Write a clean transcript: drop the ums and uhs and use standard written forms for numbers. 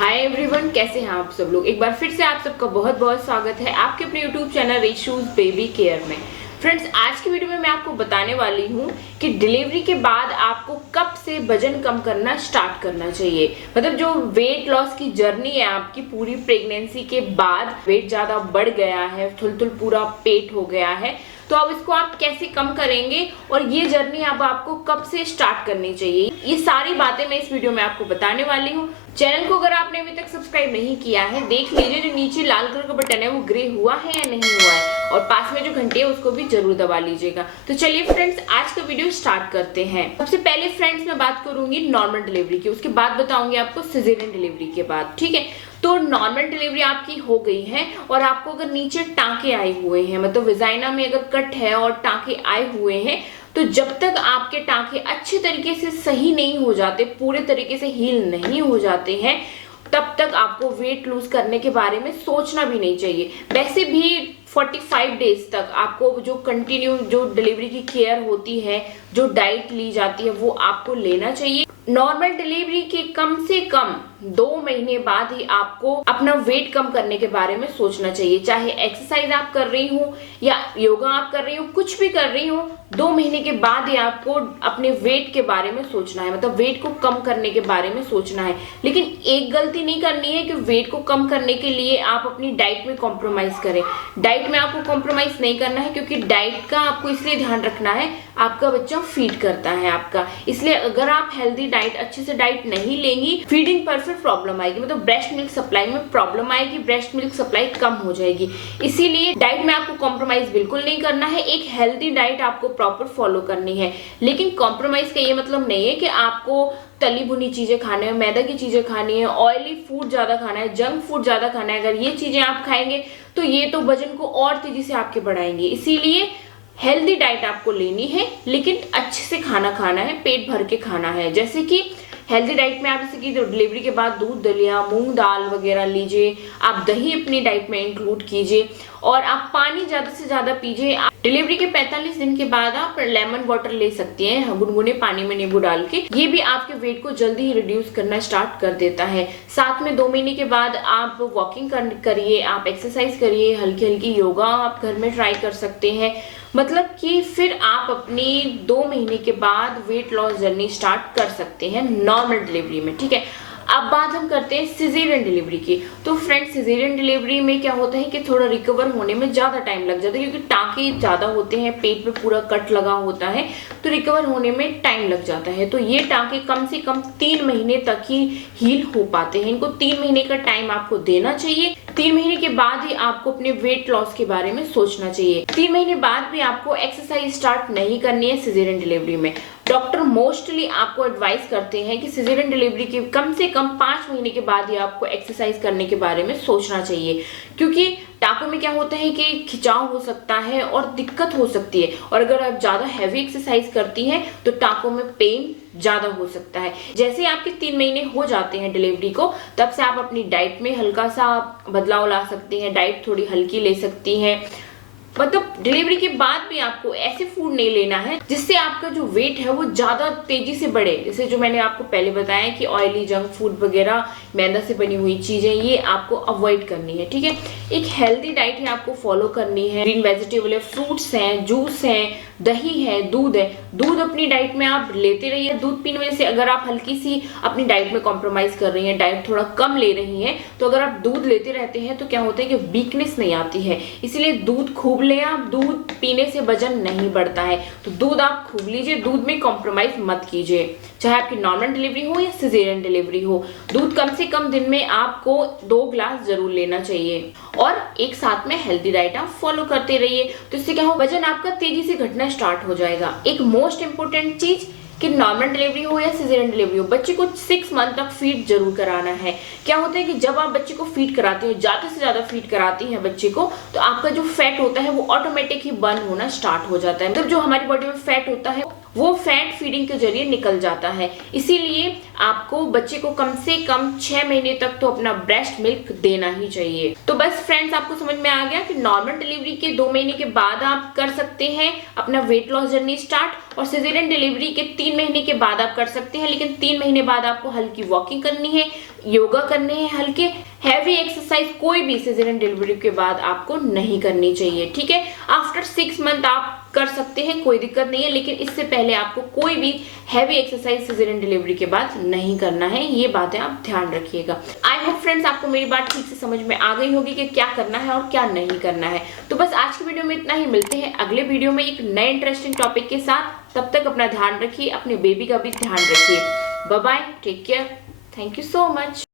Hi everyone, कैसे हैं आप सब लोग। एक बार फिर से आप सबका बहुत बहुत स्वागत है आपके अपने यूट्यूब चैनल रिशूज बेबी केयर में। फ्रेंड्स, आज की वीडियो में मैं आपको बताने वाली हूँ कि डिलीवरी के बाद आपको कब से वजन कम करना स्टार्ट करना चाहिए। मतलब जो वेट लॉस की जर्नी है आपकी, पूरी प्रेगनेंसी के बाद वेट ज्यादा बढ़ गया है, थुल पूरा पेट हो गया है, तो अब इसको आप कैसे कम करेंगे और ये जर्नी अब आपको कब से स्टार्ट करनी चाहिए, ये सारी बातें मैं इस वीडियो में आपको बताने वाली हूँ। चैनल को अगर आपने अभी तक सब्सक्राइब नहीं किया है, देख लीजिए जो नीचे लाल कलर का बटन है वो ग्रे हुआ है या नहीं हुआ है, और पास में जो घंटी है उसको भी जरूर दबा लीजिएगा। तो चलिए फ्रेंड्स, आज का वीडियो स्टार्ट करते हैं। सबसे पहले फ्रेंड्स मैं बात करूंगी नॉर्मल डिलीवरी की, उसके बाद बताऊंगी आपको सिजेरियन डिलीवरी के बाद। ठीक है, तो नॉर्मल डिलीवरी आपकी हो गई है और आपको अगर नीचे टांके आए हुए हैं, मतलब विजाइना में अगर कट है और टांके आए हुए हैं, तो जब तक आपके टांके अच्छे तरीके से सही नहीं हो जाते, पूरे तरीके से हील नहीं हो जाते हैं, तब तक आपको वेट लूज करने के बारे में सोचना भी नहीं चाहिए। वैसे भी 45 डेज तक आपको जो कंटिन्यू जो डिलीवरी की केयर होती है, जो डाइट ली जाती है, वो आपको लेना चाहिए। नॉर्मल डिलीवरी के कम से कम 2 महीने बाद ही आपको अपना वेट कम करने के बारे में सोचना चाहिए। चाहे एक्सरसाइज आप कर रही हो या योगा आप कर रही हो, कुछ भी कर रही हो, 2 महीने के बाद ही आपको अपने वेट के बारे में सोचना है, मतलब वेट को कम करने के बारे में सोचना है। लेकिन एक गलती नहीं करनी है कि वेट को कम करने के लिए आप अपनी डाइट में कॉम्प्रोमाइज करें। डाइट में आपको कॉम्प्रोमाइज नहीं करना है, क्योंकि डाइट का आपको इसलिए ध्यान रखना है, आपका बच्चा फीड करता है आपका, इसलिए अगर आप हेल्दी डाइट, अच्छे से डाइट नहीं लेंगी, फीडिंग पर फिर प्रॉब्लम आएगी, मतलब ब्रेस्ट मिल्क सप्लाई में प्रॉब्लम आएगी, ब्रेस्ट मिल्क सप्लाई कम हो जाएगी। इसीलिए डाइट में आपको कॉम्प्रोमाइज बिल्कुल नहीं करना है। एक हेल्दी डाइट आपको प्रॉपर फॉलो करनी है, लेकिन कॉम्प्रोमाइज का ये मतलब नहीं है कि आपको तली भुनी चीजें खाने हैं, मैदा की चीजें खानी है, ऑयली फूड ज्यादा खाना है, जंक फूड ज्यादा खाना है। अगर ये चीजें आप खाएंगे तो ये तो वजन को और तेजी से आपके बढ़ाएंगे। इसीलिए हेल्दी डाइट आपको लेनी है, लेकिन अच्छे से खाना खाना है, पेट भर के खाना है। जैसे कि हेल्दी डाइट में आप जैसे कि डिलीवरी के बाद दूध, दलिया, मूंग दाल वगैरह लीजिए, आप दही अपनी डाइट में इंक्लूड कीजिए, और आप पानी ज्यादा से ज्यादा पीजिए। डिलीवरी के 45 दिन के बाद आप लेमन वाटर ले सकती हैं, गुनगुने पानी में नींबू डाल के। ये भी आपके वेट को जल्दी ही रिड्यूस करना स्टार्ट कर देता है। साथ में 2 महीने के बाद आप वॉकिंग करिए, आप एक्सरसाइज करिए, हल्की हल्की योगा आप घर में ट्राई कर सकते हैं। मतलब कि फिर आप अपनी 2 महीने के बाद वेट लॉस जर्नी स्टार्ट कर सकते हैं नॉर्मल डिलीवरी में। ठीक है, अब बात हम करते हैं सिजेरियन डिलीवरी की। तो फ्रेंड्स, सिजेरियन डिलीवरी में क्या होता है कि थोड़ा रिकवर होने में ज्यादा टाइम लग जाता है, क्योंकि टांके ज्यादा होते हैं, पेट में पूरा कट लगा होता है, तो रिकवर होने में टाइम लग जाता है। तो ये टांके कम से कम 3 महीने तक ही हील हो पाते हैं। इनको 3 महीने का टाइम आपको देना चाहिए। 3 महीने के बाद ही आपको अपने वेट लॉस के बारे में सोचना चाहिए। 3 महीने बाद भी आपको एक्सरसाइज स्टार्ट नहीं करनी है सिजेरियन डिलीवरी में। डॉक्टर मोस्टली आपको एडवाइस करते हैं कि सिजेरियन डिलीवरी के कम से कम 5 महीने के बाद ही आपको एक्सरसाइज करने के बारे में सोचना चाहिए, क्योंकि टांकों में क्या होता है कि खिंचाव हो सकता है और दिक्कत हो सकती है, और अगर आप ज्यादा हैवी एक्सरसाइज करती हैं तो टांकों में पेन ज्यादा हो सकता है। जैसे आपके 3 महीने हो जाते हैं डिलीवरी को, तब से आप अपनी डाइट में हल्का सा बदलाव ला सकती हैं, डाइट थोड़ी हल्की ले सकती हैं। मतलब डिलीवरी के बाद भी आपको ऐसे फूड नहीं लेना है जिससे आपका जो वेट है वो ज्यादा तेजी से बढ़े। जैसे जो मैंने आपको पहले बताया कि ऑयली, जंक फूड वगैरह, मैदा से बनी हुई चीजें, ये आपको अवॉइड करनी है। ठीक है, एक हेल्दी डाइट है आपको फॉलो करनी है। ग्रीन वेजिटेबल है, फ्रूट्स हैं, जूस हैं, दही है, दूध है। दूध अपनी डाइट में आप लेते रहिए। दूध पीने में से अगर आप हल्की सी अपनी डाइट में कॉम्प्रोमाइज कर रही हैं, डाइट थोड़ा कम ले रही हैं, तो अगर आप दूध लेते रहते हैं तो क्या होता है कि वीकनेस नहीं आती है। इसलिए दूध खूब ले, आप दूध पीने से वजन नहीं बढ़ता है, तो दूध आप खूब लीजिए, दूध में कॉम्प्रोमाइज मत कीजिए। चाहे आपकी नॉर्मल डिलीवरी हो या सिजेरियन डिलीवरी हो, दूध कम से कम दिन में आपको 2 ग्लास जरूर लेना चाहिए, और एक साथ में हेल्दी डाइट आप फॉलो करते रहिए। तो इससे क्या हो, वजन आपका तेजी से घटना स्टार्ट हो जाएगा। एक मोस्ट इंपोर्टेंट चीज कि नॉर्मल डिलीवरी हो या सिजेरियन डिलीवरी हो, बच्चे को 6 मंथ तक फीड जरूर कराना है। क्या होता है कि जब आप बच्चे को फीड कराते हो, ज्यादा से ज्यादा फीड कराती हैं बच्चे को, तो आपका जो फैट होता है वो ऑटोमेटिक ही बर्न होना स्टार्ट हो जाता है। मतलब जो हमारी बॉडी में फैट होता है वो फैट फीडिंग के जरिए निकल जाता है। इसीलिए आपको बच्चे को कम से कम 6 महीने तक तो अपना ब्रेस्ट मिल्क देना ही चाहिए। तो बस फ्रेंड्स, आपको समझ में आ गया कि नॉर्मल डिलीवरी के 2 महीने के बाद आप कर सकते हैं अपना वेट लॉस जर्नी स्टार्ट, और सिजेरियन डिलीवरी के 3 महीने के बाद आप कर सकते हैं। लेकिन 3 महीने बाद आपको हल्की वॉकिंग करनी है, योगा करने हैं हल्के। हैवी एक्सरसाइज कोई भी सिजेरियन डिलीवरी के बाद आपको नहीं करनी चाहिए, ठीक है। आफ्टर 6 मंथ आप कर सकते हैं, कोई दिक्कत नहीं है, लेकिन इससे पहले आपको कोई भी हैवी एक्सरसाइज सिजेरियन डिलीवरी के बाद नहीं करना है। ये बातें आप ध्यान रखिएगा। आई होप फ्रेंड्स आपको मेरी बात ठीक से समझ में आ गई होगी कि क्या करना है और क्या नहीं करना है। तो बस आज की वीडियो में इतना ही। मिलते हैं अगले वीडियो में एक नए इंटरेस्टिंग टॉपिक के साथ। तब तक अपना ध्यान रखिए, अपने बेबी का भी ध्यान रखिए। Bye bye, take care, thank you so much.